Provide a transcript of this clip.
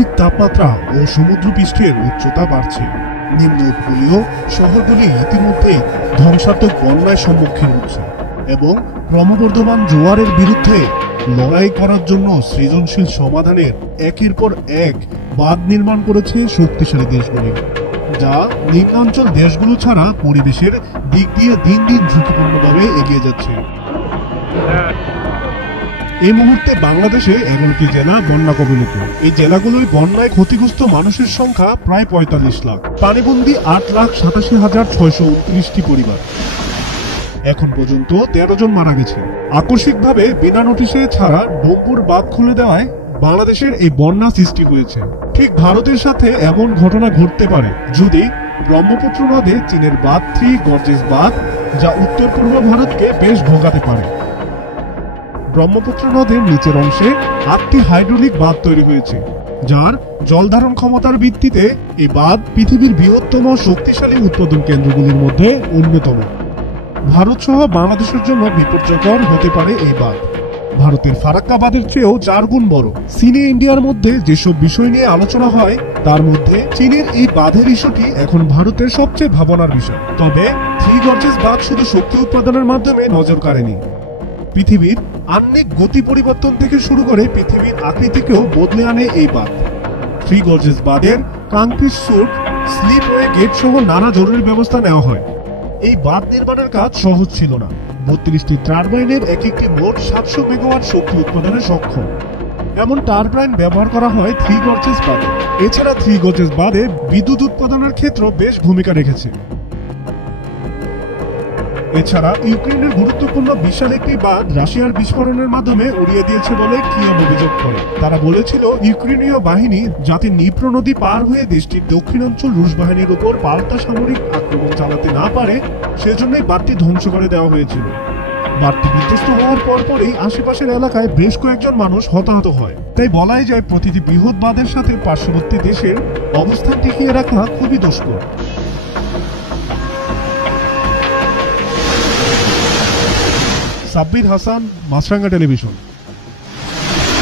বৈশ্বিক তাপমাত্রা ও সমুদ্রপৃষ্ঠের উচ্চতা বাড়ছে। নিম্ন উপকূলীয় শহরগুলি ইতিমধ্যে ধ্বংসাত্মক বন্যার সম্মুখীন হচ্ছে এবং ক্রমবর্ধমান জোয়ারের বিরুদ্ধে লড়াই করার জন্য সৃজনশীল সমাধানের একের পর এক বাঁধ নির্মাণ করেছে শক্তিশালী দেশগুলি, যা নিম্নাঞ্চল দেশগুলো ছাড়া পরিবেশের দিক দিয়ে দিন দিন ঝুঁকিপূর্ণভাবে এগিয়ে যাচ্ছে। এই মুহূর্তে বাংলাদেশে 11টি জেলা বন্যা কবলিত। এই জেলাগুলোয় বন্যায় ক্ষতিগ্রস্ত মানুষের সংখ্যা প্রায় ৪৫ লাখ। পানিবন্দী ৮,৮৭,৬২৯টি পরিবার। এখন পর্যন্ত ১৩ জন মারা গেছে। আকস্মিকভাবে বিনা নোটিশে ছাড়া ডোমপুর বাঁধ খুলে দেওয়ায় বাংলাদেশের এই বন্যা সৃষ্টি হয়েছে। ঠিক ভারতের সাথে এমন ঘটনা ঘটতে পারে যদি ব্রহ্মপুত্র নদে চীনের বাঁধ থ্রি গর্জেস বাঁধ, যা উত্তর পূর্ব ভারতকে বেশ ভোগাতে পারে। ব্রহ্মপুত্র নদের নিচের অংশে ৮টি হাইড্রোলিক বাঁধ তৈরি হয়েছে, যার জলধারণ ক্ষমতার ভিত্তিতে এই বাঁধ পৃথিবীর বৃহত্তম শক্তিশালী উৎপাদন কেন্দ্রগুলির মধ্যে অন্যতম। ভারত সহ বাংলাদেশের জন্য বিপর্যয়কর হতে পারে এই বাঁধ। ভারতের ফারাক্কা বাঁধের চেয়েও ৪ গুণ বড়। চীনে ইন্ডিয়ার মধ্যে যেসব বিষয় নিয়ে আলোচনা হয় তার মধ্যে চীনের এই বাঁধের ইস্যুটি এখন ভারতের সবচেয়ে ভাবনার বিষয়। তবে থ্রি গর্জেস বাঁধ শুধু শক্তি উৎপাদনের মাধ্যমে নজর কাড়েনি, পৃথিবীর আহ্নিক গতি পরিবর্তন থেকে শুরু করে পৃথিবীর আকৃতিকেও বদলে আনে এই বাঁধ। থ্রি গর্জেস বাঁধের কংক্রিট স্যুট, স্লিপওয়ে গেট সহ নানা জরুরি ব্যবস্থা নেওয়া হয়। এই বাঁধ নির্মাণের কাজ সহজ ছিল না। ৩২টি টারবাইনের এক একটি মোট ৭০০ মেগাওয়াট শক্তি উৎপাদনে সক্ষম। এমন টারবাইন ব্যবহার করা হয় থ্রি গর্জেস বাঁধে। এছাড়া থ্রি গর্জেস বাঁধে বিদ্যুৎ উৎপাদনের ক্ষেত্রে বেশ ভূমিকা রেখেছে। এছাড়া ইউক্রেনের গুরুত্বপূর্ণ বিশাল একটি বাঁধ রাশিয়ার বিস্ফোরণের মাধ্যমে উড়িয়ে দিয়েছে বলে কিয়েভ অভিযোগ করে। তারা বলেছিল ইউক্রেনীয় বাহিনী যাতে নিপ্র নদী পার হয়ে দেশটির দক্ষিণাঞ্চল রুশ বাহিনীর উপর পাল্টা সামরিক আক্রমণ চালাতে না পারে, সেজন্যই বাঁধটি ধ্বংস করে দেওয়া হয়েছিল। বাঁধটি বিধ্বস্ত হওয়ার পরপরই আশেপাশের এলাকায় বেশ কয়েকজন মানুষ হতাহত হয়। তাই বলাই যায় প্রতিটি বৃহৎ বাঁধের সাথে পার্শ্ববর্তী দেশের অবস্থান টিকিয়ে রাখা খুবই দুষ্কর। সাব্বির হাসান, মাছরাঙ্গা টেলিভিশন।